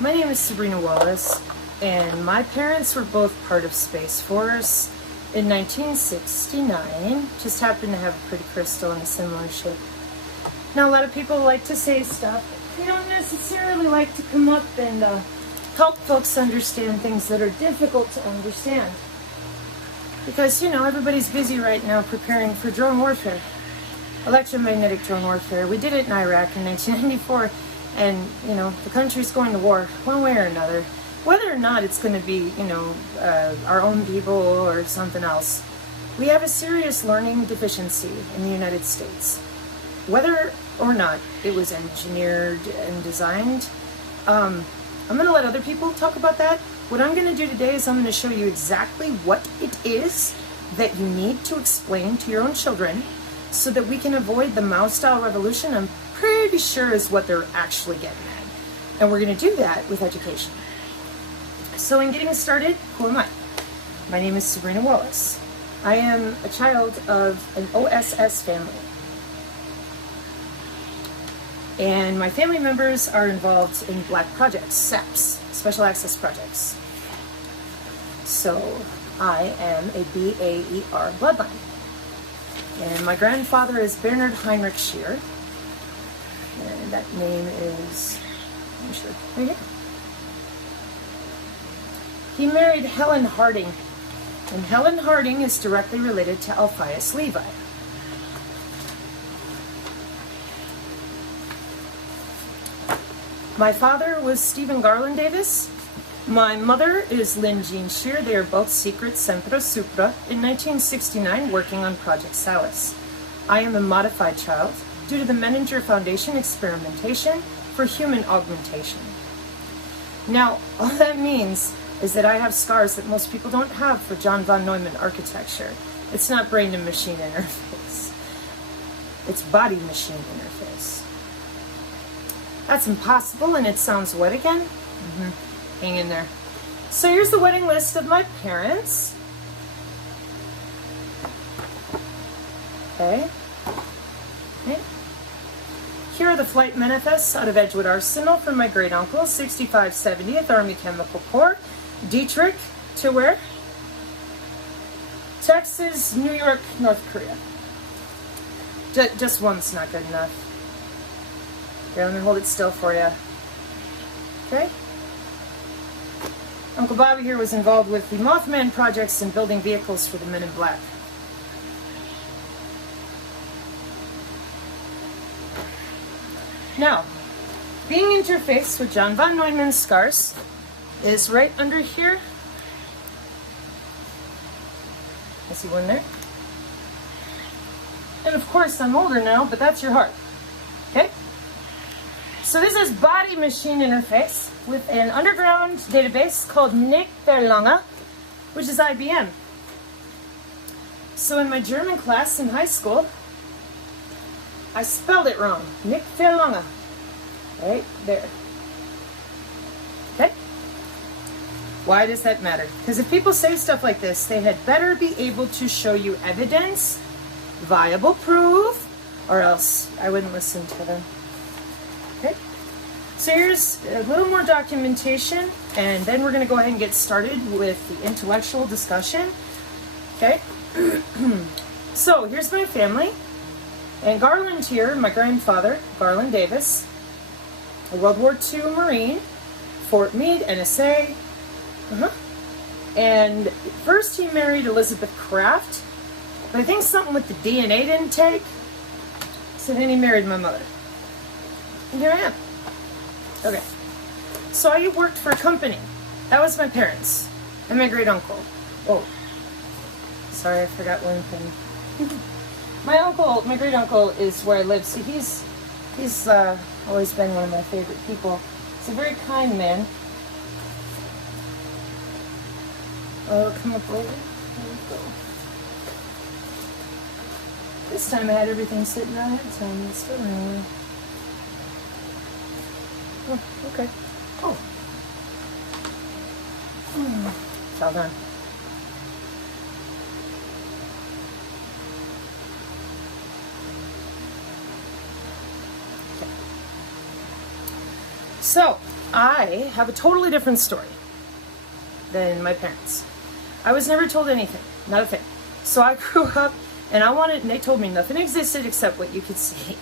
My name is Sabrina Wallace, and my parents were both part of Space Force in 1969. Just happened to have a pretty crystal and a similar shape. Now, a lot of people like to say stuff. They don't necessarily like to come up and help folks understand things that are difficult to understand. Because, you know, everybody's busy right now preparing for drone warfare. Electromagnetic drone warfare. We did it in Iraq in 1994, and, you know, the country's going to war one way or another. Whether or not it's going to be, you know, our own people or something else. We have a serious learning deficiency in the United States. Whether or not it was engineered and designed, I'm going to let other people talk about that. What I'm going to do today is I'm going to show you exactly what it is that you need to explain to your own children so that we can avoid the Mao-style revolution. I'm pretty sure is what they're actually getting at. And we're going to do that with education. So in getting started, who am I? My name is Sabrina Wallace. I am a child of an OSS family. And my family members are involved in black projects, SAPs, Special Access Projects. So I am a BAER bloodline. And my grandfather is Bernard Heinrich Scheer. And that name is, I'm sure, right here. He married Helen Harding. And Helen Harding is directly related to Alpheus Levi. My father was Stephen Garland Davis. My mother is Lynn Jean Scheer. They are both secret Sempre Supra in 1969 working on Project Salus. I am a modified child due to the Menninger Foundation experimentation for human augmentation. Now, all that means is that I have scars that most people don't have for John von Neumann architecture. It's not brain to machine interface. It's body machine interface. That's impossible, and it sounds what again? Hang in there. So here's the wedding list of my parents. Okay. Here are the flight manifests out of Edgewood Arsenal from my great uncle, 65 70th Army Chemical Corps. Dietrich to where? Texas, New York, North Korea. Just one's not good enough. Here, let me hold it still for you. Okay? Uncle Bobby here was involved with the Mothman projects and building vehicles for the Men in Black. Now, being interfaced with John von Neumann's scars is right under here. I see one there. And of course, I'm older now, but that's your heart. Okay? So this is body machine interface with an underground database called Nick Verlange, which is IBM. So in my German class in high school, I spelled it wrong. Nick Verlange. Right there. Okay? Why does that matter? Because if people say stuff like this, they had better be able to show you evidence, viable proof, or else I wouldn't listen to them. Okay? So here's a little more documentation, and then we're going to go ahead and get started with the intellectual discussion. Okay? So here's my family. And Garland here, my grandfather, Garland Davis, a World War II Marine, Fort Meade, NSA. And first he married Elizabeth Kraft, but I think something with the DNA didn't take, so then he married my mother. And here I am. Okay. So I worked for a company. That was my parents and my great uncle. Oh, sorry, I forgot one thing. My great uncle is where I live, so he's always been one of my favorite people. He's a very kind man. Oh, come up over. There we go. This time I had everything sitting out ahead of time. It's still anyway. Oh, okay. Oh. It's all done. So, I have a totally different story than my parents. I was never told anything, not a thing. So I grew up and they told me nothing existed except what you could see.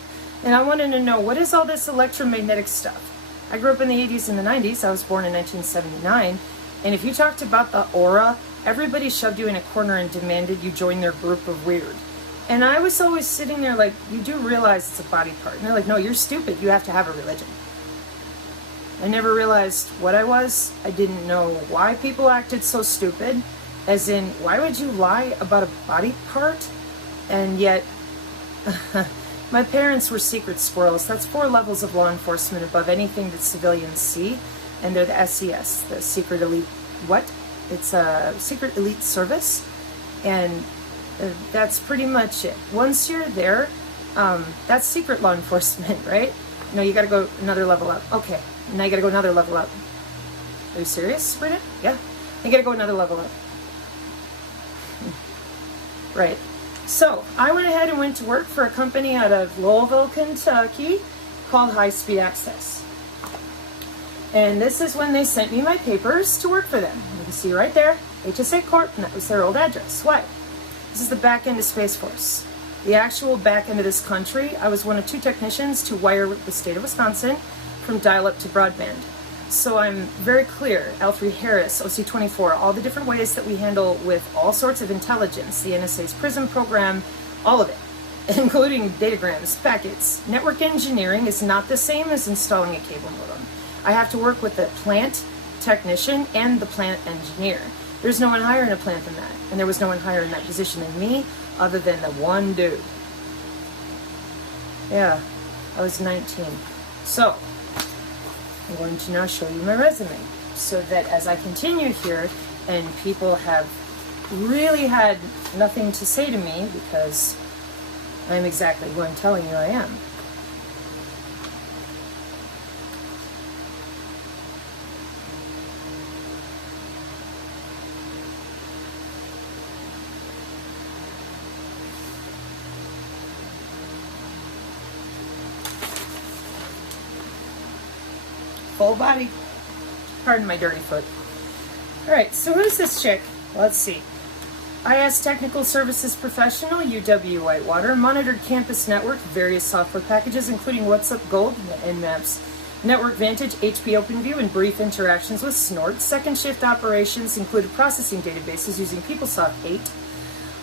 And I wanted to know, what is all this electromagnetic stuff? I grew up in the 80s and the 90s. I was born in 1979. And if you talked about the aura, everybody shoved you in a corner and demanded you join their group of weird. And I was always sitting there like, you do realize it's a body part. And they're like, no, you're stupid. You have to have a religion. I never realized what I was. I didn't know why people acted so stupid. As in, why would you lie about a body part? And yet, my parents were secret squirrels. That's 4 levels of law enforcement above anything that civilians see. And they're the SES, the Secret Elite, It's a Secret Elite Service. And that's pretty much it. Once you're there, that's secret law enforcement, right? No, you gotta go another level up. Okay, now you gotta go another level up. Are you serious, Sabrina? Yeah. You gotta go another level up. Right. So, I went ahead and went to work for a company out of Louisville, Kentucky called High Speed Access. And this is when they sent me my papers to work for them. You can see right there, HSA Corp, and that was their old address. Why? This is the back end of Space Force. The actual back end of this country. I was one of 2 technicians to wire the state of Wisconsin from dial-up to broadband. So I'm very clear, L3 Harris, OC24, all the different ways that we handle with all sorts of intelligence, the NSA's PRISM program, all of it, including datagrams, packets. Network engineering is not the same as installing a cable modem. I have to work with the plant technician and the plant engineer. There's no one higher in a plant than that, and there was no one higher in that position than me, other than the one dude. Yeah, I was 19. So, I'm going to now show you my resume so that as I continue here and people have really had nothing to say to me because I'm exactly who I'm telling you I am. Full body. Pardon my dirty foot. Alright, so who's this chick? Let's see. IS Technical Services Professional, UW Whitewater, monitored campus network, various software packages, including What's Up Gold and Nmaps, Network Vantage, HP OpenView, and brief interactions with Snort. Second shift operations included processing databases using PeopleSoft 8,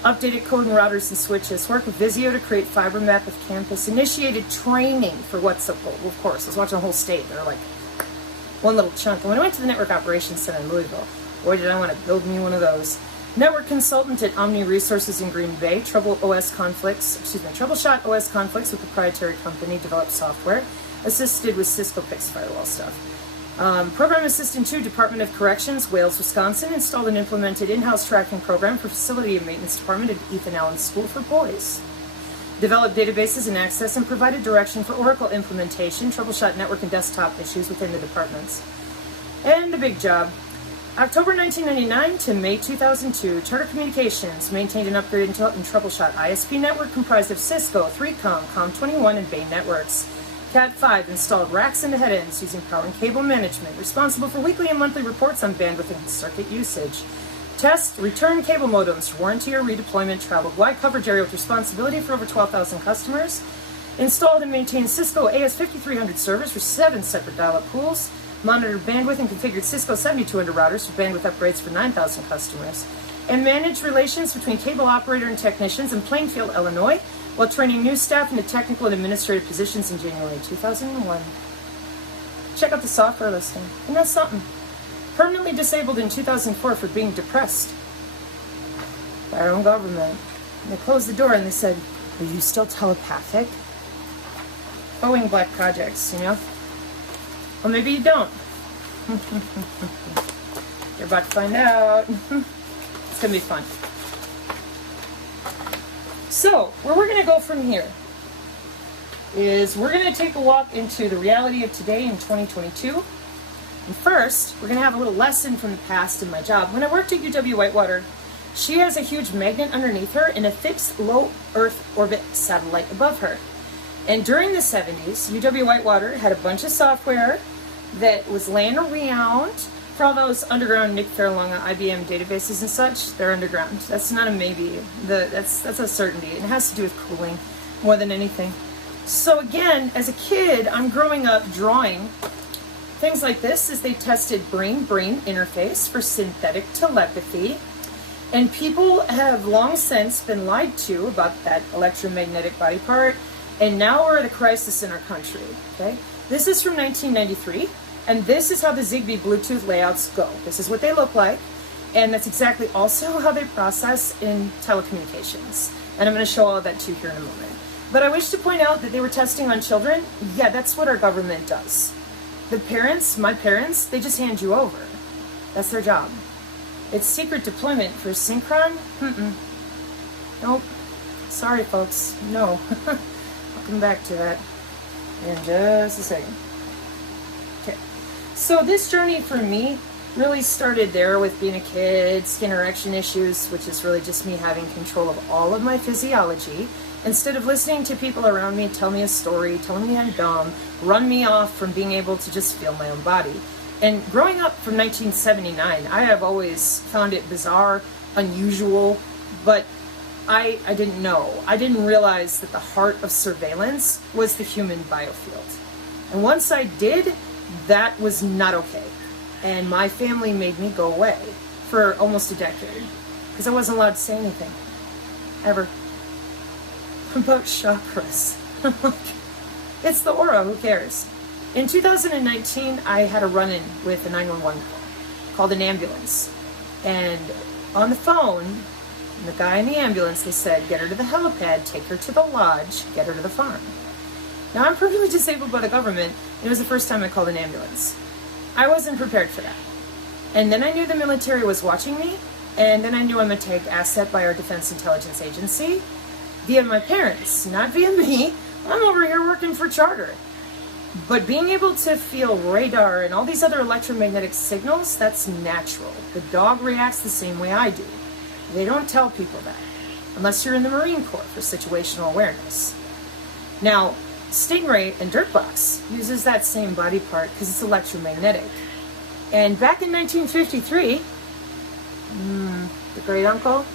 updated code and routers and switches, worked with Visio to create fiber map of campus, initiated training for What's Up Gold. Well, of course, I was watching the whole state. They're like one little chunk. And when I went to the Network Operations Center in Louisville, boy, did I want to build me one of those. Network consultant at Omni Resources in Green Bay, troubleshot OS conflicts with proprietary company developed software, assisted with Cisco PIX firewall stuff. Program assistant to Department of Corrections, Wales, Wisconsin, installed and implemented in-house tracking program for facility and maintenance department at Ethan Allen School for Boys. Developed databases and access and provided direction for Oracle implementation, troubleshot network and desktop issues within the departments. And the big job. October 1999 to May 2002, Charter Communications maintained and upgraded and troubleshot ISP network comprised of Cisco, 3Com, Com21, and Bay networks. Cat5 installed racks into head ends using power and cable management, responsible for weekly and monthly reports on bandwidth and circuit usage. Test, return cable modems for warranty or redeployment, traveled wide coverage area with responsibility for over 12,000 customers. Installed and maintained Cisco AS5300 servers for 7 separate dial-up pools. Monitored bandwidth and configured Cisco 7200 routers for bandwidth upgrades for 9,000 customers. And managed relations between cable operator and technicians in Plainfield, Illinois, while training new staff into technical and administrative positions in January 2001. Check out the software listing. Isn't that something? Permanently disabled in 2004 for being depressed by our own government. And they closed the door and they said, "Are you still telepathic?" Boeing Black Projects, you know? Well, maybe you don't. You're about to find out. It's going to be fun. So, where we're going to go from here is we're going to take a walk into the reality of today in 2022. And first, we're going to have a little lesson from the past in my job. When I worked at UW Whitewater, she has a huge magnet underneath her and a fixed low Earth orbit satellite above her. And during the 70s, UW Whitewater had a bunch of software that was laying around. For all those underground Nick Faralunga IBM databases and such, they're underground. That's not a maybe. That's a certainty. It has to do with cooling more than anything. So again, as a kid, I'm growing up drawing things like this as they tested brain-brain interface for synthetic telepathy. And people have long since been lied to about that electromagnetic body part. And now we're at a crisis in our country, okay? This is from 1993. And this is how the Zigbee Bluetooth layouts go. This is what they look like. And that's exactly also how they process in telecommunications. And I'm going to show all of that to you here in a moment. But I wish to point out that they were testing on children. Yeah, that's what our government does. The parents, my parents, they just hand you over. That's their job. It's secret deployment for Synchron? Nope. Sorry, folks. No. I'll come back to that in just a second. Okay. So this journey for me really started there with being a kid, skin erection issues, which is really just me having control of all of my physiology. Instead of listening to people around me tell me a story, telling me I'm dumb, run me off from being able to just feel my own body. And growing up from 1979, I have always found it bizarre, unusual, but I didn't know. I didn't realize that the heart of surveillance was the human biofield. And once I did, that was not okay. And my family made me go away for almost a decade because I wasn't allowed to say anything, ever. About chakras. It's the aura, who cares? In 2019, I had a run-in with a 911 call called an ambulance. And on the phone, the guy in the ambulance, they said, get her to the helipad, take her to the lodge, get her to the farm. Now, I'm perfectly disabled by the government. It was the first time I called an ambulance. I wasn't prepared for that. And then I knew the military was watching me, and then I knew I'm a tagged asset by our Defense Intelligence Agency, via my parents, not via me. I'm over here working for Charter. But being able to feel radar and all these other electromagnetic signals, that's natural. The dog reacts the same way I do. They don't tell people that, unless you're in the Marine Corps for situational awareness. Now, Stingray and Dirtbox uses that same body part because it's electromagnetic. And back in 1953, the great uncle,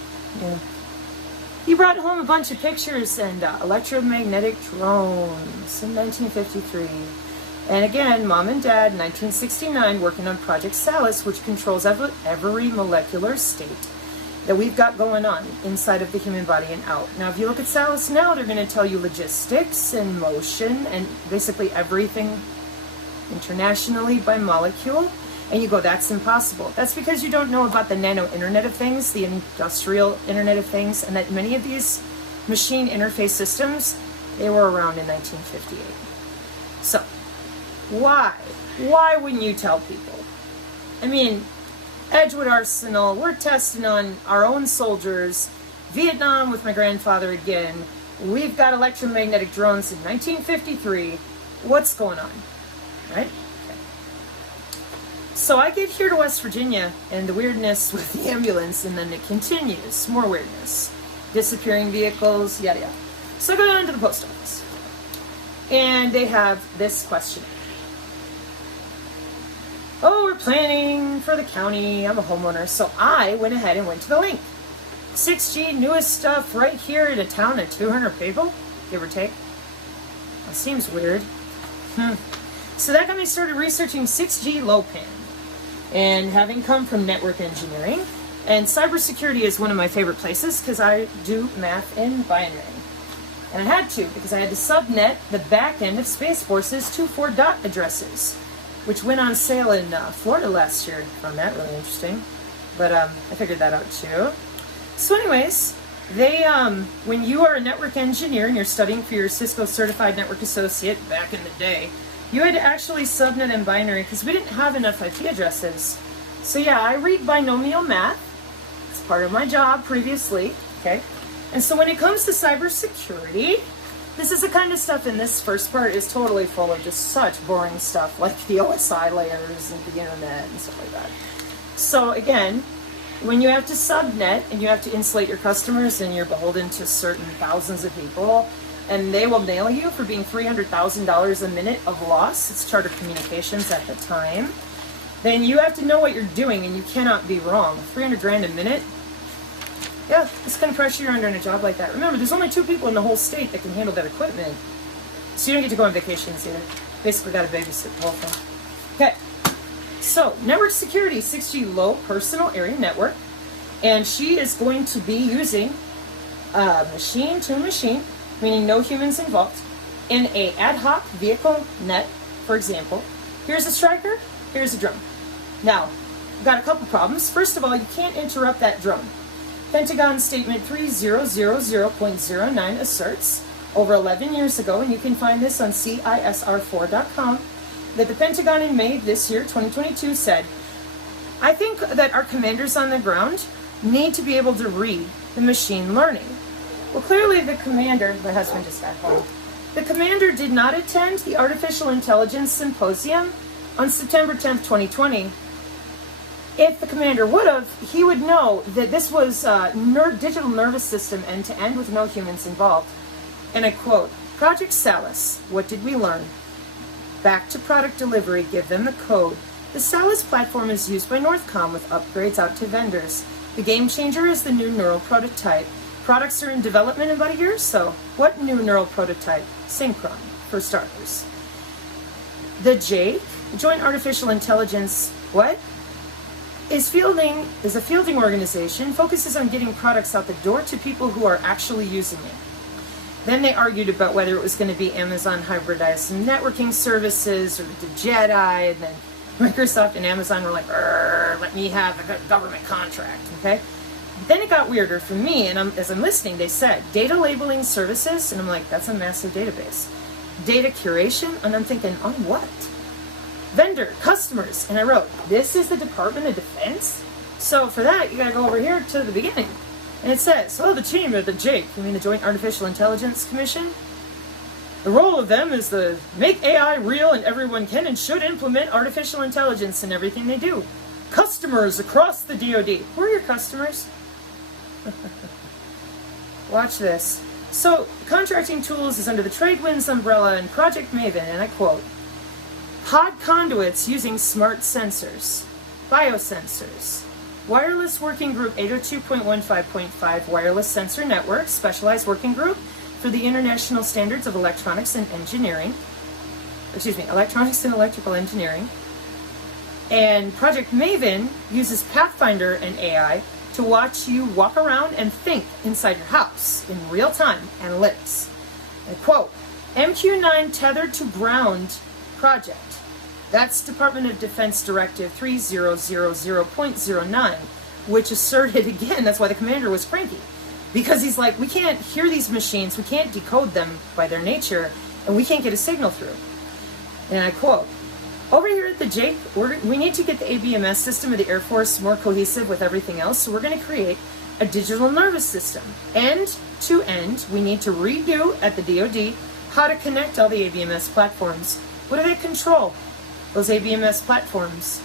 he brought home a bunch of pictures and electromagnetic drones in 1953. And again, Mom and Dad in 1969 working on Project Salus, which controls every molecular state that we've got going on inside of the human body and out. Now, if you look at Salus now, they're going to tell you logistics and motion and basically everything internationally by molecule. And you go, that's impossible. That's because you don't know about the nano Internet of Things, the industrial Internet of Things, and that many of these machine interface systems, they were around in 1958. So, why? Why wouldn't you tell people? I mean, Edgewood Arsenal, we're testing on our own soldiers. Vietnam with my grandfather again. We've got electromagnetic drones in 1953. What's going on? Right? So I get here to West Virginia, and the weirdness with the ambulance, and then it continues. More weirdness. Disappearing vehicles, yada yada. So I go down to the post office, and they have this question. Oh, we're planning for the county. I'm a homeowner. So I went ahead and went to the link. 6G, newest stuff right here in a town of 200 people, give or take. That seems weird. So that got me started researching 6G low pan. And having come from network engineering, and cybersecurity is one of my favorite places because I do math in binary. And I had to because I had to subnet the back end of Space Force's 2.4 dot addresses, which went on sale in Florida last year. I found that really interesting. But I figured that out too. So anyways, they when you are a network engineer and you're studying for your Cisco Certified Network Associate back in the day, you had to actually subnet in binary because we didn't have enough IP addresses. So yeah, I read binomial math. It's part of my job previously, okay? And so when it comes to cybersecurity, this is the kind of stuff in this first part is totally full of just such boring stuff like the OSI layers and the internet and stuff like that. So again, when you have to subnet and you have to insulate your customers and you're beholden to certain thousands of people, and they will nail you for being $300,000 a minute of loss. It's Charter Communications at the time. Then you have to know what you're doing, and you cannot be wrong. 300 grand a minute? Yeah, this kind of pressure you're under in a job like that. Remember, there's only 2 people in the whole state that can handle that equipment. So you don't get to go on vacations either. Basically got to babysit the whole thing. Okay, so network security, 6G low personal area network. And she is going to be using machine to machine, meaning no humans involved, in a ad hoc vehicle net, for example. Here's a striker, here's a drone. Now, we've got a couple problems. First of all, you can't interrupt that drone. Pentagon Statement 3000.09 asserts, over 11 years ago, and you can find this on CISR4.com, that the Pentagon in May this year, 2022, said, I think that our commanders on the ground need to be able to read the machine learning. Well, clearly the commander, my husband just got home, the commander did not attend the Artificial Intelligence Symposium on September 10th, 2020. If the commander would have, he would know that this was digital nervous system end-to-end with no humans involved. And I quote, Project Salus, what did we learn? Back to product delivery, give them the code. The Salus platform is used by Northcom with upgrades out to vendors. The game changer is the new neural prototype. Products are in development in about a year or so. What new neural prototype? Synchron, for starters. The JAIC, Joint Artificial Intelligence, what? Is a fielding organization, focuses on getting products out the door to people who are actually using it. Then they argued about whether it was going to be Amazon hybridized networking services or the Jedi, and then Microsoft and Amazon were like, let me have a government contract, okay? Then it got weirder for me, and as I'm listening, they said, data labeling services, and I'm like, that's a massive database. Data curation, and I'm thinking, on what? Vendor, customers, and I wrote, this is the Department of Defense? So for that, you gotta go over here to the beginning. And it says, the team at the JAIC, you mean the Joint Artificial Intelligence Commission? The role of them is to make AI real, and everyone can and should implement artificial intelligence in everything they do. Customers across the DoD. Who are your customers? Watch this. So, contracting tools is under the TradeWinds umbrella and Project Maven, and I quote, pod conduits using smart sensors, biosensors, wireless working group 802.15.5 wireless sensor network, specialized working group for the International Standards of Electronics and Engineering, Electronics and Electrical Engineering. And Project Maven uses Pathfinder and AI to watch you walk around and think inside your house in real-time analytics. And quote, MQ9 tethered to ground project. That's Department of Defense Directive 3000.09, which asserted again, that's why the commander was cranky. Because he's like, we can't hear these machines, we can't decode them by their nature, and we can't get a signal through. And I quote, over here at the JAIC, we need to get the ABMS system of the Air Force more cohesive with everything else, so we're going to create a digital nervous system. End to end, we need to redo at the DoD how to connect all the ABMS platforms. What do they control? Those ABMS platforms.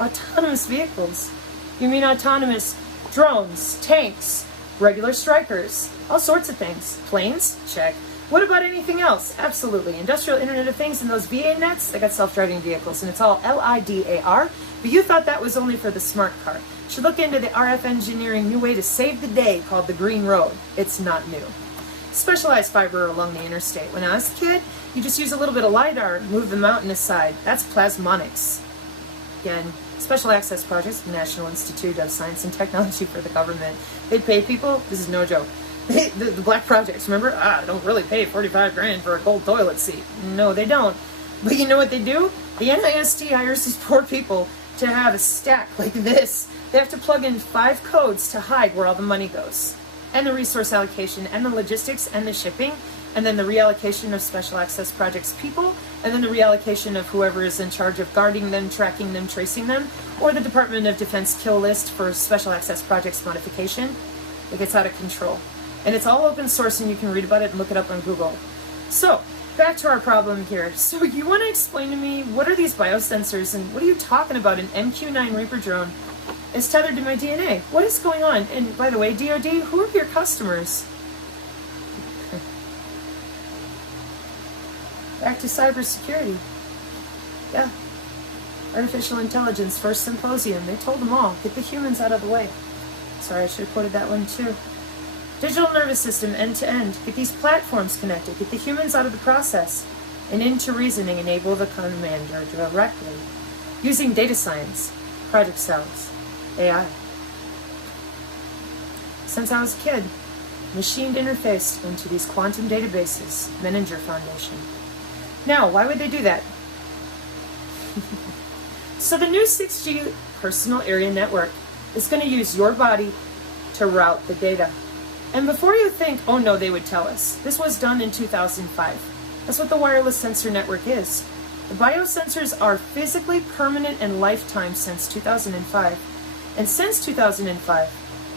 Autonomous vehicles. You mean autonomous drones, tanks, regular strikers, all sorts of things. Planes? Check. What about anything else? Absolutely. Industrial Internet of Things and those VA nets, they got self-driving vehicles, and it's all LIDAR, but you thought that was only for the smart car. You should look into the RF engineering new way to save the day called the Green Road. It's not new. Specialized fiber along the interstate. When I was a kid, you just use a little bit of LIDAR and move the mountain aside. That's plasmonics. Again, special access projects, National Institute of Science and Technology for the government. They pay people, this is no joke. The black projects, remember? Don't really pay 45 grand for a gold toilet seat. No, they don't. But you know what they do? The NIST hires these poor people to have a stack like this. They have to plug in 5 codes to hide where all the money goes. And the resource allocation, and the logistics, and the shipping, and then the reallocation of special access projects people, and then the reallocation of whoever is in charge of guarding them, tracking them, tracing them, or the Department of Defense kill list for special access projects modification. It gets out of control. And it's all open source, and you can read about it and look it up on Google. So, back to our problem here. So you want to explain to me, what are these biosensors, and what are you talking about? An MQ-9 Reaper drone is tethered to my DNA. What is going on? And by the way, DoD, who are your customers? Back to cybersecurity. Yeah. Artificial Intelligence, first symposium. They told them all, get the humans out of the way. Sorry, I should have quoted that one too. Digital nervous system, end to end. Get these platforms connected. Get the humans out of the process. And into reasoning, enable the commander directly. Using data science, project cells, AI. Since I was a kid, machined interfaced into these quantum databases, Menninger Foundation. Now, why would they do that? So the new 6G personal area network is going to use your body to route the data. And before you think, oh no, they would tell us, this was done in 2005. That's what the wireless sensor network is. The biosensors are physically permanent and lifetime since 2005. And since 2005,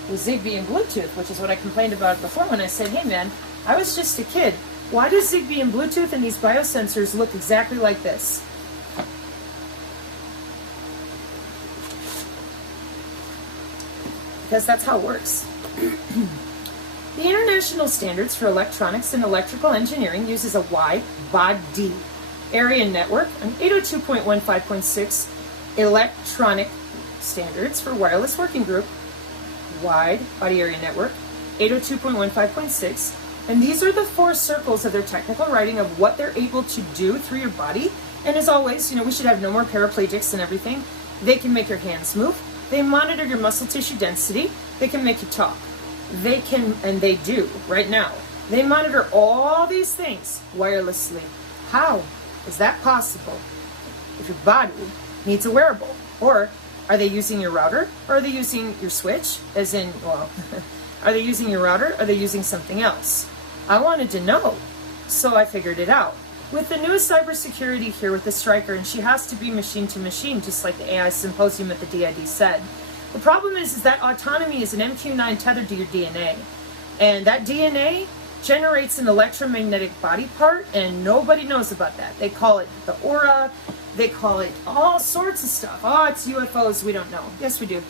with Zigbee and Bluetooth, which is what I complained about before when I said, hey man, I was just a kid. Why does Zigbee and Bluetooth and these biosensors look exactly like this? Because that's how it works. The International Standards for Electronics and Electrical Engineering uses a wide body area network, an 802.15.6 electronic standards for wireless working group, wide body area network, 802.15.6, and these are the 4 circles of their technical writing of what they're able to do through your body. And as always, we should have no more paraplegics and everything. They can make your hands move. They monitor your muscle tissue density. They can make you talk. They can, and they do right now. They monitor all these things wirelessly. How is that possible if your body needs a wearable? Or are they using your router? Or are they using your switch? As in, well, are they using your router? Or are they using something else? I wanted to know, so I figured it out. With the newest cybersecurity here with the Striker, and she has to be machine to machine, just like the AI symposium at the DID said. The problem is that autonomy is an MQ9 tethered to your DNA. And that DNA generates an electromagnetic body part, and nobody knows about that. They call it the aura, they call it all sorts of stuff. Oh, it's UFOs, we don't know. Yes, we do.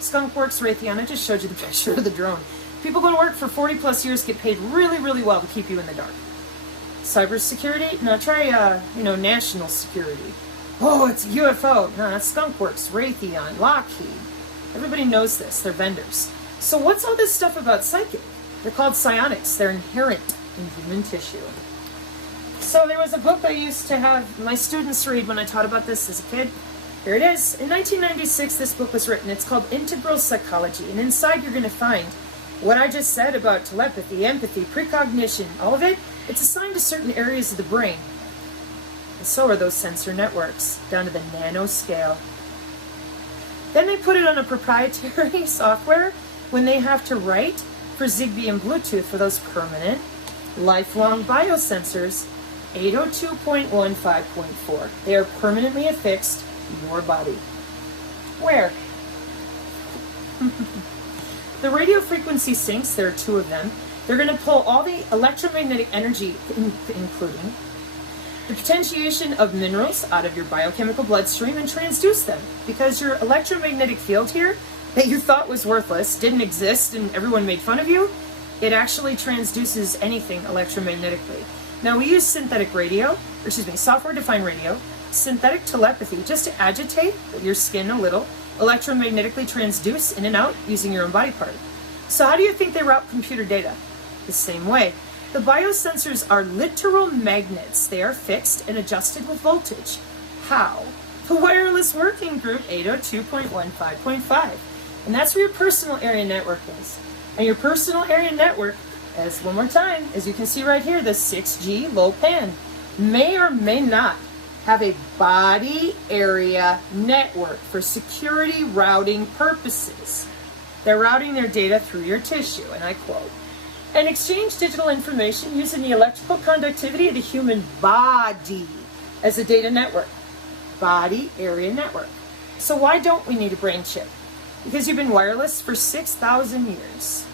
Skunkworks, Raytheon, I just showed you the picture of the drone. People go to work for 40 plus years, get paid really, really well to keep you in the dark. Cybersecurity? No, try, national security. Oh, it's UFO. No, that's Skunkworks, Raytheon, Lockheed. Everybody knows this. They're vendors. So what's all this stuff about psychic? They're called psionics. They're inherent in human tissue. So there was a book I used to have my students read when I taught about this as a kid. Here it is. In 1996, this book was written. It's called Integral Psychology. And inside you're going to find what I just said about telepathy, empathy, precognition, all of it. It's assigned to certain areas of the brain. And so are those sensor networks, down to the nanoscale. Then they put it on a proprietary software when they have to write for Zigbee and Bluetooth for those permanent, lifelong biosensors, 802.15.4. They are permanently affixed to your body. Where? The radio frequency sinks, there are 2 of them. They're going to pull all the electromagnetic energy, including the potentiation of minerals out of your biochemical bloodstream and transduce them. Because your electromagnetic field here that you thought was worthless, didn't exist, and everyone made fun of you, it actually transduces anything electromagnetically. Now we use software-defined radio, synthetic telepathy, just to agitate your skin a little, electromagnetically transduce in and out using your own body part. So how do you think they route computer data? The same way. The biosensors are literal magnets. They are fixed and adjusted with voltage. How? The wireless working group 802.15.5. And that's where your personal area network is. And your personal area network, as one more time, as you can see right here, the 6G low pan, may or may not have a body area network for security routing purposes. They're routing their data through your tissue, and I quote, and exchange digital information using the electrical conductivity of the human body as a data network. Body area network. So why don't we need a brain chip? Because you've been wireless for 6,000 years.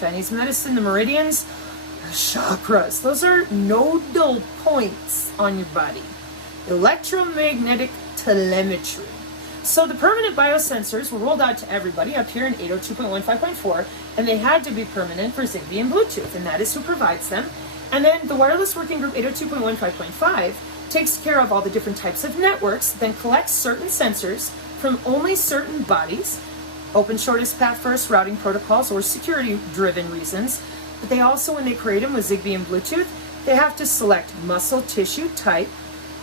Chinese medicine, the meridians, the chakras, those are nodal points on your body. Electromagnetic telemetry. So the permanent biosensors were rolled out to everybody up here in 802.15.4, and they had to be permanent for Zigbee and Bluetooth, and that is who provides them. And then the Wireless Working Group 802.15.5 takes care of all the different types of networks, then collects certain sensors from only certain bodies, open shortest path first routing protocols or security-driven reasons. But they also, when they create them with Zigbee and Bluetooth, they have to select muscle tissue type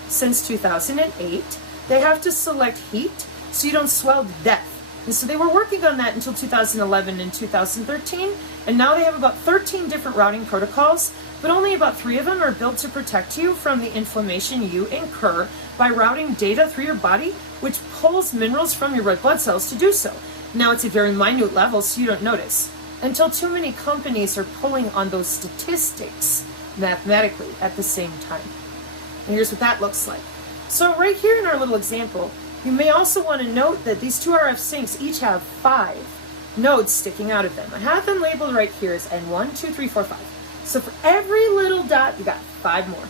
since 2008. They have to select heat so you don't swell to death. And so they were working on that until 2011 and 2013, and now they have about 13 different routing protocols, but only about 3 of them are built to protect you from the inflammation you incur by routing data through your body, which pulls minerals from your red blood cells to do so. Now it's a very minute level, so you don't notice, until too many companies are pulling on those statistics mathematically at the same time. And here's what that looks like. So right here in our little example, you may also want to note that these 2 RF sinks each have 5 nodes sticking out of them. I have them labeled right here as N1, 2, 3, 4, 5. So for every little dot, you got 5 more.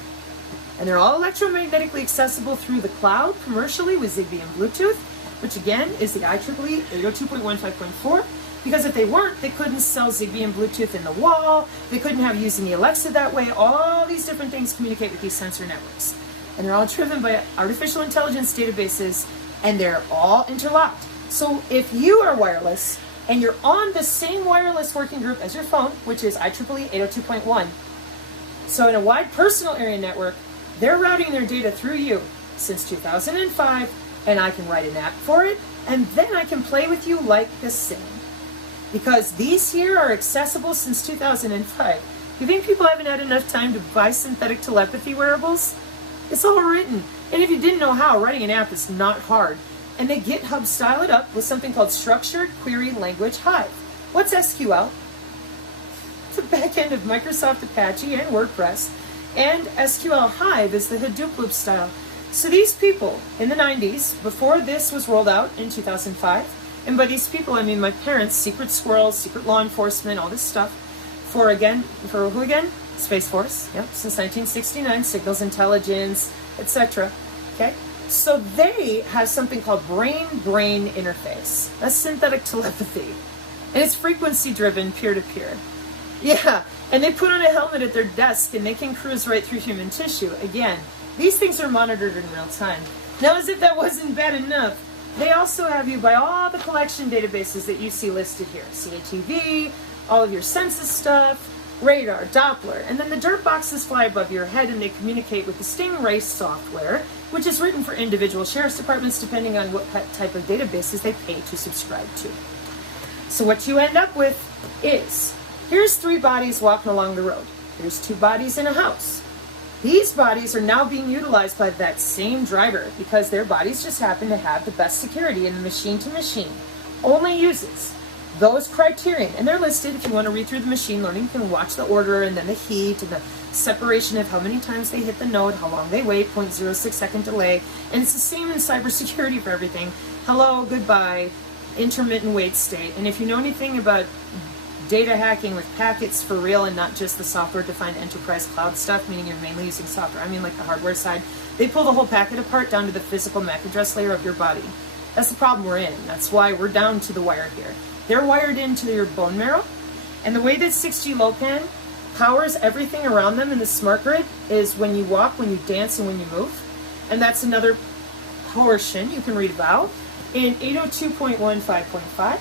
And they're all electromagnetically accessible through the cloud commercially with Zigbee and Bluetooth, which again is the IEEE 802.15.4, because if they weren't, they couldn't sell Zigbee and Bluetooth in the wall, they couldn't have using the Alexa that way. All these different things communicate with these sensor networks. And they're all driven by artificial intelligence databases, and they're all interlocked. So if you are wireless and you're on the same wireless working group as your phone, which is IEEE 802.1, so in a wide personal area network, they're routing their data through you since 2005, and I can write an app for it, and then I can play with you like the same. Because these here are accessible since 2005. You think people haven't had enough time to buy synthetic telepathy wearables? It's all written. And if you didn't know how, writing an app is not hard. And they GitHub style it up with something called Structured Query Language Hive. What's SQL? It's the back end of Microsoft Apache and WordPress. And SQL Hive is the Hadoop loop style. So these people in the 90s, before this was rolled out in 2005, and by these people I mean my parents, secret squirrels, secret law enforcement, all this stuff, for who again? Space Force, yep, since 1969, signals intelligence, etc. Okay, so they have something called brain-brain interface. That's synthetic telepathy, and it's frequency-driven, peer-to-peer. Yeah, and they put on a helmet at their desk, and they can cruise right through human tissue. Again, these things are monitored in real time. Now, as if that wasn't bad enough, they also have you by all the collection databases that you see listed here. CATV, all of your census stuff, radar, Doppler, and then the dirt boxes fly above your head and they communicate with the Stingray software, which is written for individual sheriff's departments depending on what type of databases they pay to subscribe to. So what you end up with is, here's 3 bodies walking along the road. Here's 2 bodies in a house. These bodies are now being utilized by that same driver because their bodies just happen to have the best security, and the machine-to-machine only uses those criterion. And they're listed. If you want to read through the machine learning, you can watch the order and then the heat and the separation of how many times they hit the node, how long they wait, 0.06 second delay. And it's the same in cybersecurity for everything. Hello, goodbye, intermittent wait state. And if you know anything about data hacking with packets for real and not just the software-defined enterprise cloud stuff, meaning you're mainly using software, I mean like the hardware side, they pull the whole packet apart down to the physical MAC address layer of your body. That's the problem we're in. That's why we're down to the wire here. They're wired into your bone marrow, and the way that 6G LoWPAN powers everything around them in the smart grid is when you walk, when you dance, and when you move. And that's another portion you can read about in 802.15.5.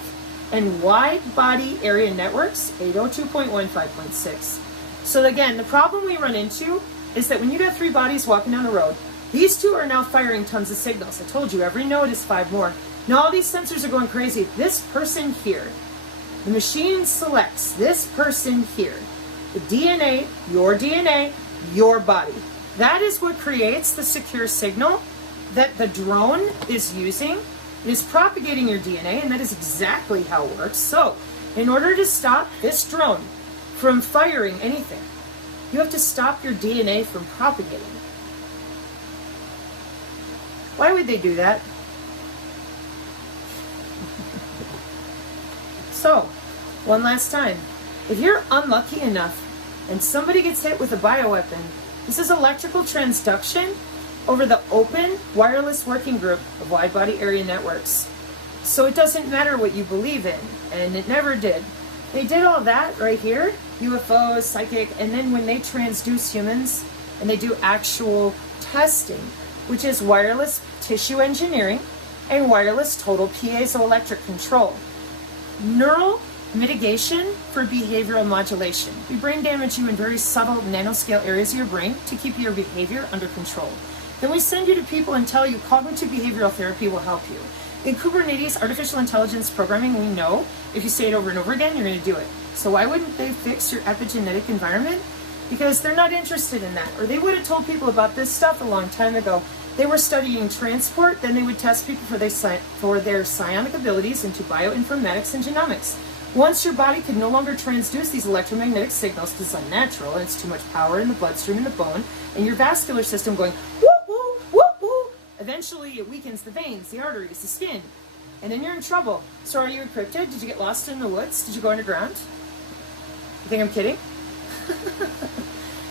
and wide body area networks, 802.15.6. So again, the problem we run into is that when you got 3 bodies walking down the road, these 2 are now firing tons of signals. I told you, every node is 5 more. Now all these sensors are going crazy. This person here, the machine selects this person here. The DNA, your body. That is what creates the secure signal that the drone is using. It is propagating your DNA, and that is exactly how it works. So, in order to stop this drone from firing anything, you have to stop your DNA from propagating. Why would they do that? So, one last time, if you're unlucky enough and somebody gets hit with a bioweapon, this is electrical transduction over the open wireless working group of wide body area networks. So it doesn't matter what you believe in, and it never did. They did all that right here, UFOs, psychic, and then when they transduce humans and they do actual testing, which is wireless tissue engineering and wireless total piezoelectric control. Neural mitigation for behavioral modulation. We brain damage you in very subtle nanoscale areas of your brain to keep your behavior under control. Then we send you to people and tell you cognitive behavioral therapy will help you. In Kubernetes artificial intelligence programming, we know if you say it over and over again, you're going to do it. So why wouldn't they fix your epigenetic environment? Because they're not interested in that. Or they would have told people about this stuff a long time ago. They were studying transport, then they would test people for their psionic abilities into bioinformatics and genomics. Once your body could no longer transduce these electromagnetic signals, because it's unnatural and it's too much power in the bloodstream and the bone, and your vascular system going whoop, whoop, whoop, whoop, eventually it weakens the veins, the arteries, the skin, and then you're in trouble. So are you encrypted? Did you get lost in the woods? Did you go underground? You think I'm kidding?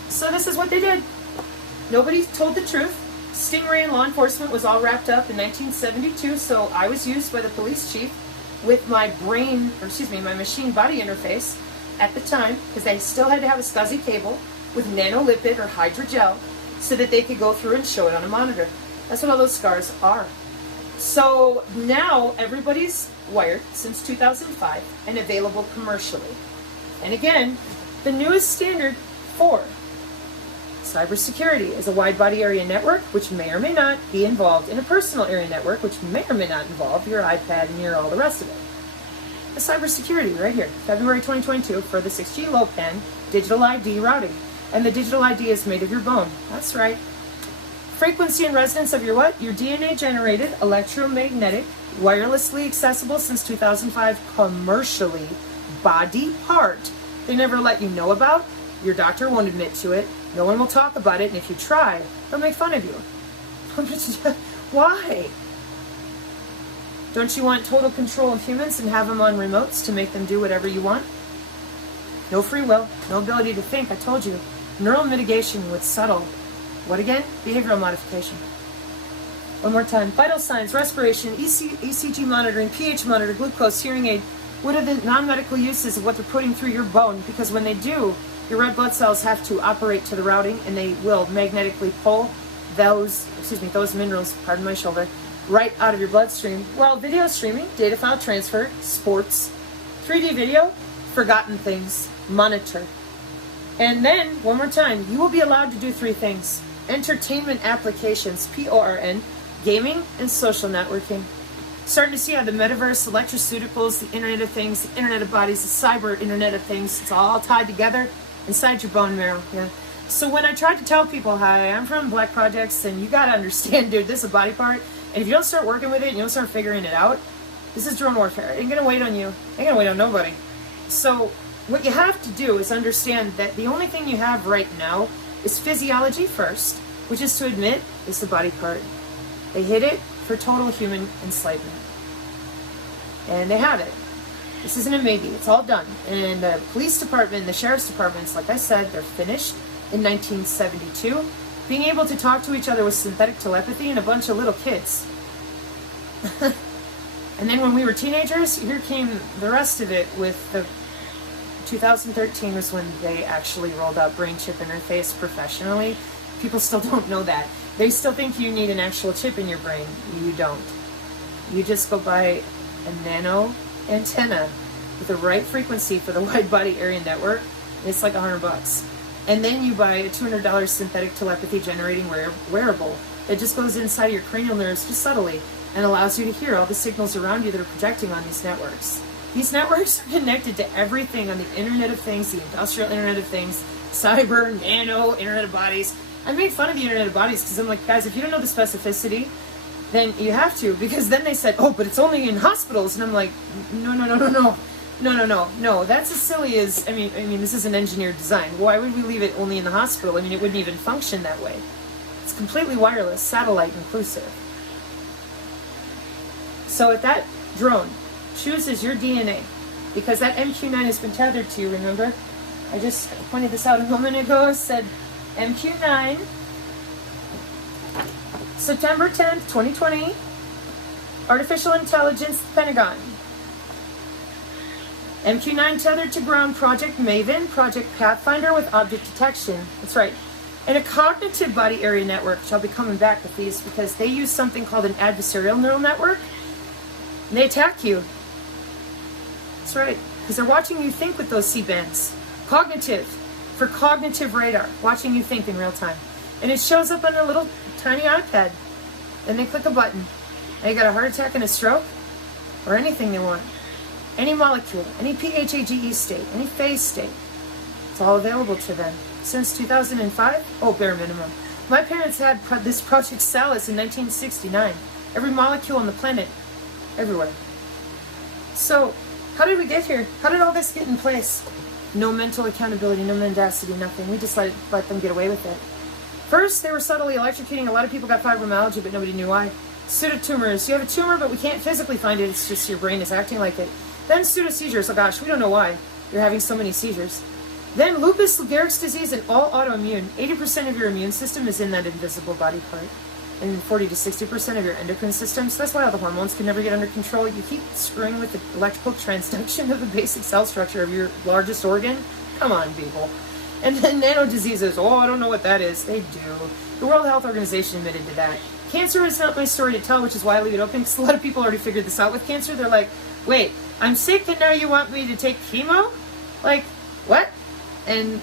So this is what they did. Nobody told the truth. Stingray and law enforcement was all wrapped up in 1972, so I was used by the police chief with my my machine body interface at the time, because they still had to have a SCSI cable with nanolipid or hydrogel so that they could go through and show it on a monitor. That's what all those scars are. So now everybody's wired since 2005 and available commercially. And again, the newest standard for cybersecurity is a wide body area network, which may or may not be involved in a personal area network, which may or may not involve your iPad and all the rest of it. The cybersecurity right here, February 2022 for the 6G low pan digital ID routing. And the digital ID is made of your bone. That's right. Frequency and resonance of your what? Your DNA generated, electromagnetic, wirelessly accessible since 2005, commercially body part they never let you know about. Your doctor won't admit to it. No one will talk about it, and if you try, they'll make fun of you. Why? Don't you want total control of humans and have them on remotes to make them do whatever you want? No free will, no ability to think, I told you. Neural mitigation with subtle, what again? Behavioral modification. One more time. Vital signs, respiration, ECG monitoring, pH monitor, glucose, hearing aid. What are the non-medical uses of what they're putting through your bone? Because when they do, your red blood cells have to operate to the routing, and they will magnetically pull those minerals, pardon my shoulder, right out of your bloodstream. Well, video streaming, data file transfer, sports, 3D video, forgotten things, monitor. And then, one more time, you will be allowed to do 3 things. Entertainment applications, PORN, gaming, and social networking. Starting to see how the metaverse, electroceuticals, the Internet of Things, the Internet of Bodies, the cyber Internet of Things, it's all tied together inside your bone marrow. Yeah. So when I tried to tell people, hi, I'm from Black Projects, and you gotta understand, dude, this is a body part, and if you don't start working with it, and you don't start figuring it out, this is drone warfare. It ain't gonna wait on you. It ain't gonna wait on nobody. So what you have to do is understand that the only thing you have right now is physiology first, which is to admit is the body part. They hid it for total human enslavement. And they have it. This isn't a maybe, it's all done. And the police department, the sheriff's departments, like I said, they're finished in 1972. Being able to talk to each other with synthetic telepathy and a bunch of little kids. And then when we were teenagers, here came the rest of it with the 2013 was when they actually rolled out brain chip interface professionally. People still don't know that. They still think you need an actual chip in your brain. You don't. You just go buy a nano antenna with the right frequency for the wide body area network. It's like $100. And then you buy a $200 synthetic telepathy generating wearable that just goes inside of your cranial nerves just subtly and allows you to hear all the signals around you that are projecting on these networks. These networks are connected to everything on the Internet of Things, the industrial Internet of Things, cyber, nano, Internet of Bodies. I made fun of the Internet of Bodies because I'm like, guys, if you don't know the specificity, then you have to. Because then they said, oh, but it's only in hospitals. And I'm like, no. That's as silly as, I mean, this is an engineered design. Why would we leave it only in the hospital? I mean, it wouldn't even function that way. It's completely wireless, satellite inclusive. So if that drone chooses your DNA, because that MQ-9 has been tethered to you, remember? I just pointed this out a moment ago. I said MQ-9, September 10th, 2020, Artificial Intelligence, Pentagon. MQ9 tethered to ground, Project Maven, Project Pathfinder with object detection. That's right. And a cognitive body area network, which I'll be coming back with these because they use something called an adversarial neural network. And they attack you. That's right. Because they're watching you think with those C-bands. Cognitive. For cognitive radar. Watching you think in real time. And it shows up on a little tiny iPad. Then they click a button. And you got a heart attack and a stroke. Or anything they want. Any molecule. Any PHAGE state. Any phase state. It's all available to them. Since 2005? Oh, bare minimum. My parents had this Project Wallace in 1969. Every molecule on the planet. Everywhere. So, how did we get here? How did all this get in place? No mental accountability, no mendacity, nothing. We just let them get away with it. First, they were subtly electrocuting. A lot of people got fibromyalgia, but nobody knew why. Pseudotumors. You have a tumor, but we can't physically find it. It's just your brain is acting like it. Then pseudoseizures. Oh gosh, we don't know why you're having so many seizures. Then lupus, Lou Gehrig's disease, and all autoimmune. 80% of your immune system is in that invisible body part. And 40 to 60% of your endocrine system. So that's why all the hormones can never get under control. You keep screwing with the electrical transduction of the basic cell structure of your largest organ. Come on, people. And then nano diseases. Oh, I don't know what that is. They do. The World Health Organization admitted to that. Cancer is not my story to tell, which is why I leave it open, because a lot of people already figured this out with cancer. They're like, wait, I'm sick and now you want me to take chemo? Like, what? And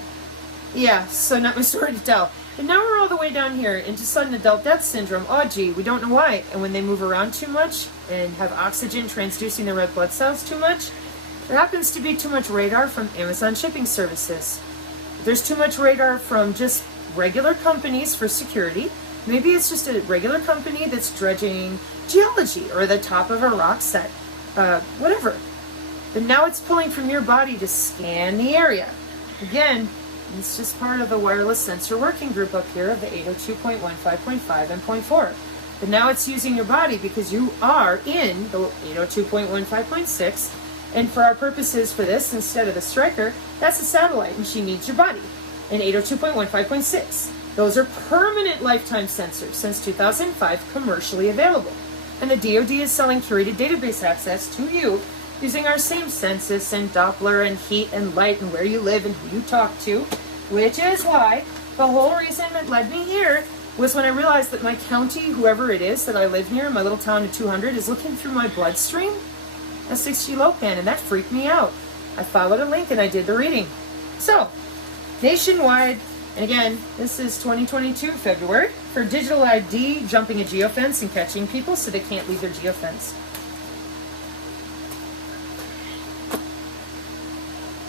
yeah, so not my story to tell. And now we're all the way down here into sudden adult death syndrome. Oh gee, we don't know why. And when they move around too much and have oxygen transducing their red blood cells too much, there happens to be too much radar from Amazon shipping services. There's too much radar from just regular companies for security. Maybe it's just a regular company that's dredging geology or the top of a rock set, whatever. But now it's pulling from your body to scan the area. Again, it's just part of the wireless sensor working group up here of the 802.15.5 and .4. But now it's using your body because you are in the 802.15.6. And for our purposes for this, instead of the striker, that's a satellite and she needs your body in 802.15.6. Those are permanent lifetime sensors since 2005 commercially available. And the DoD is selling curated database access to you using our same census and Doppler and heat and light and where you live and who you talk to, which is why the whole reason that led me here was when I realized that my county, whoever it is that I live near, my little town of 200, is looking through my bloodstream, a 6G Lopan, and that freaked me out. I followed a link and I did the reading. So, nationwide, and again, this is 2022 February, for digital ID, jumping a geofence and catching people so they can't leave their geofence.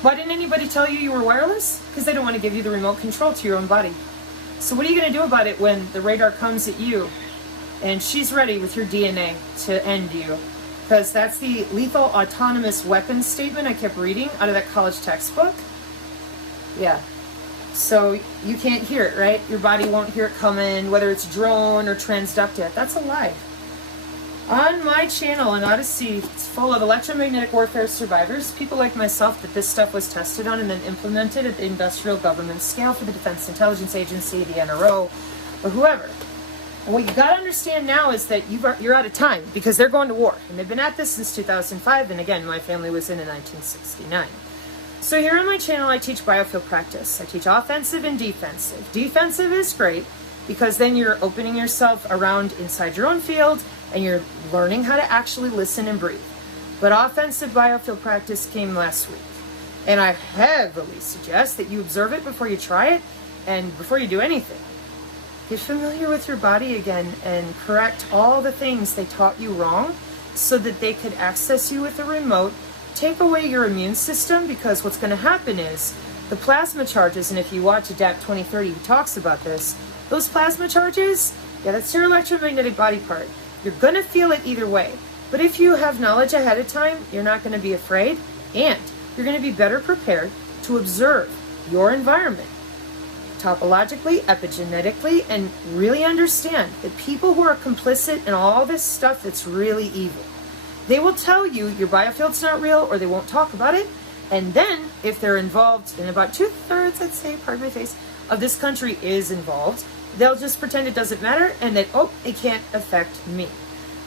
Why didn't anybody tell you you were wireless? Because they don't want to give you the remote control to your own body. So what are you going to do about it when the radar comes at you and she's ready with your DNA to end you? Because that's the lethal autonomous weapons statement I kept reading out of that college textbook. Yeah. So you can't hear it, right? Your body won't hear it coming, whether it's drone or transducted. That's a lie. On my channel on Odyssey, it's full of electromagnetic warfare survivors, people like myself that this stuff was tested on and then implemented at the industrial government scale for the Defense Intelligence Agency, the NRO, or whoever. And what you got to understand now is that you're out of time because they're going to war. And they've been at this since 2005, and again, my family was in 1969. So here on my channel, I teach biofield practice. I teach offensive and defensive. Defensive is great because then you're opening yourself around inside your own field and you're learning how to actually listen and breathe. But offensive biofield practice came last week. And I heavily suggest that you observe it before you try it and before you do anything. Get familiar with your body again and correct all the things they taught you wrong so that they could access you with a remote. Take away your immune system because what's going to happen is the plasma charges, and if you watch Adapt 2030, he talks about this, those plasma charges, yeah, that's your electromagnetic body part. You're going to feel it either way. But if you have knowledge ahead of time, you're not going to be afraid, and you're going to be better prepared to observe your environment topologically, epigenetically, and really understand that people who are complicit in all this stuff that's really evil, they will tell you your biofield's not real or they won't talk about it. And then if they're involved, and about 2/3, let's say, pardon my face, of this country is involved, they'll just pretend it doesn't matter and that, oh, it can't affect me.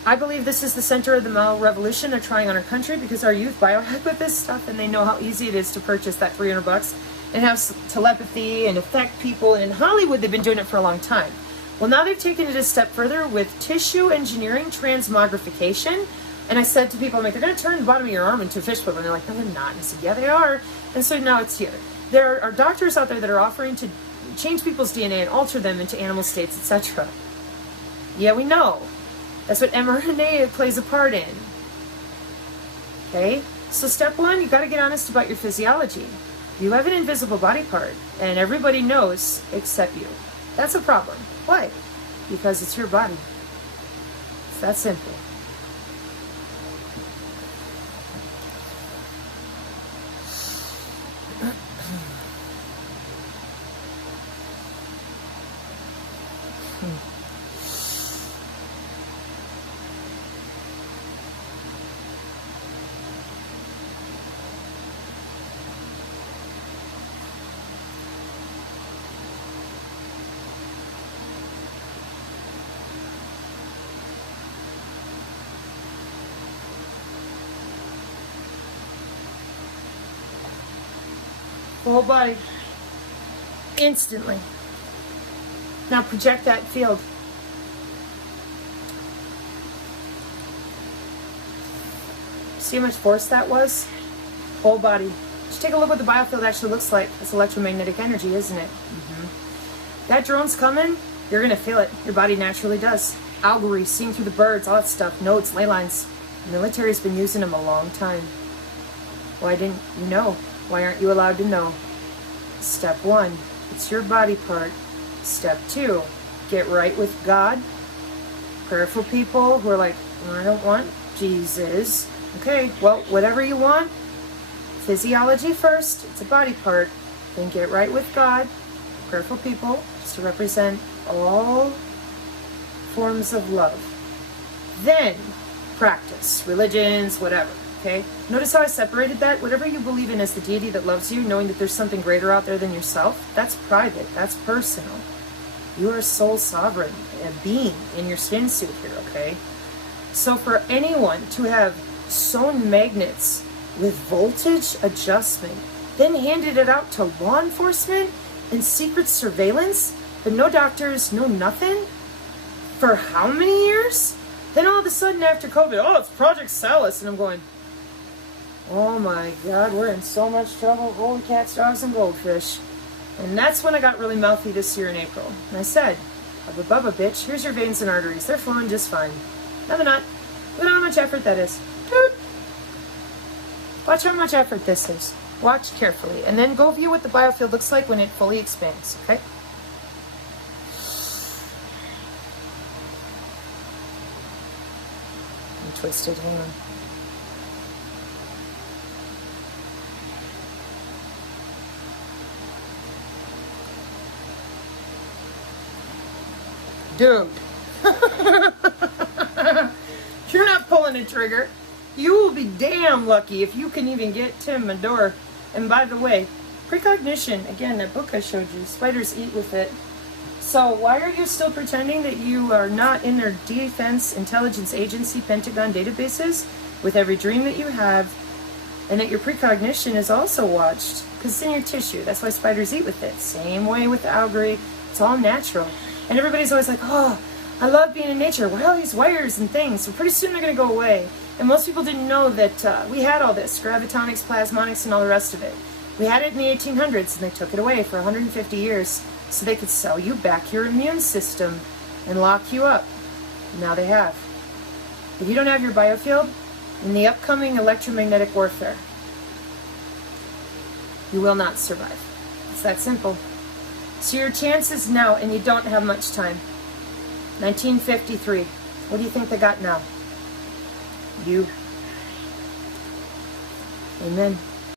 I believe this is the center of the Mao revolution they're trying on our country, because our youth biohack with this stuff and they know how easy it is to purchase that $300 and have telepathy and affect people. And in Hollywood, they've been doing it for a long time. Well, now they've taken it a step further with tissue engineering transmogrification. And I said to people, I'm like, they're going to turn the bottom of your arm into a fish flipper. And they're like, no, they're not. And I said, yeah, they are. And so now it's here. There are doctors out there that are offering to change people's DNA and alter them into animal states, etc. Yeah, we know. That's what mRNA plays a part in. Okay? So step one, you got to get honest about your physiology. You have an invisible body part, and everybody knows except you. That's a problem. Why? Because it's your body. It's that simple. Whole body. Instantly. Now project that field. See how much force that was? Whole body. Just take a look what the biofield actually looks like. It's electromagnetic energy, isn't it? That drone's coming, you're going to feel it. Your body naturally does. Algorithm, seeing through the birds, all that stuff. Notes, ley lines. The military's been using them a long time. Why didn't you know? Why aren't you allowed to know? Step one, it's your body part. Step two, get right with God. Prayerful people who are like, I don't want Jesus. Okay, well, whatever you want, physiology first, it's a body part. Then get right with God. Prayerful people, just to represent all forms of love. Then practice, religions, whatever. Okay? Notice how I separated that? Whatever you believe in as the deity that loves you, knowing that there's something greater out there than yourself, that's private. That's personal. You are soul sovereign, a being in your skin suit here, okay? So for anyone to have sewn magnets with voltage adjustment, then handed it out to law enforcement and secret surveillance, but no doctors, no nothing, for how many years? Then all of a sudden after COVID, oh, it's Project Salus, and I'm going, oh my God, we're in so much trouble. Holy cats, dogs, and goldfish. And that's when I got really mouthy this year in April. And I said, Bubba Bubba, bitch, here's your veins and arteries. They're flowing just fine. No, they're not. Look at how much effort that is. Toot. Watch how much effort this is. Watch carefully. And then go view what the biofield looks like when it fully expands, okay? I'm twisted, hang on. Dude, you're not pulling a trigger. You will be damn lucky if you can even get Tim my door. And by the way, precognition, again, that book I showed you, spiders eat with it. So why are you still pretending that you are not in their Defense Intelligence Agency Pentagon databases with every dream that you have, and that your precognition is also watched? Because it's in your tissue. That's why spiders eat with it. Same way with the algae. It's all natural. And everybody's always like, oh, I love being in nature. What are all these wires and things? So pretty soon they're going to go away. And most people didn't know that we had all this, gravitonics, plasmonics, and all the rest of it. We had it in the 1800s, and they took it away for 150 years so they could sell you back your immune system and lock you up. Now they have. If you don't have your biofield, in the upcoming electromagnetic warfare, you will not survive. It's that simple. So your chances now, and you don't have much time. 1953. What do you think they got now? You. Amen.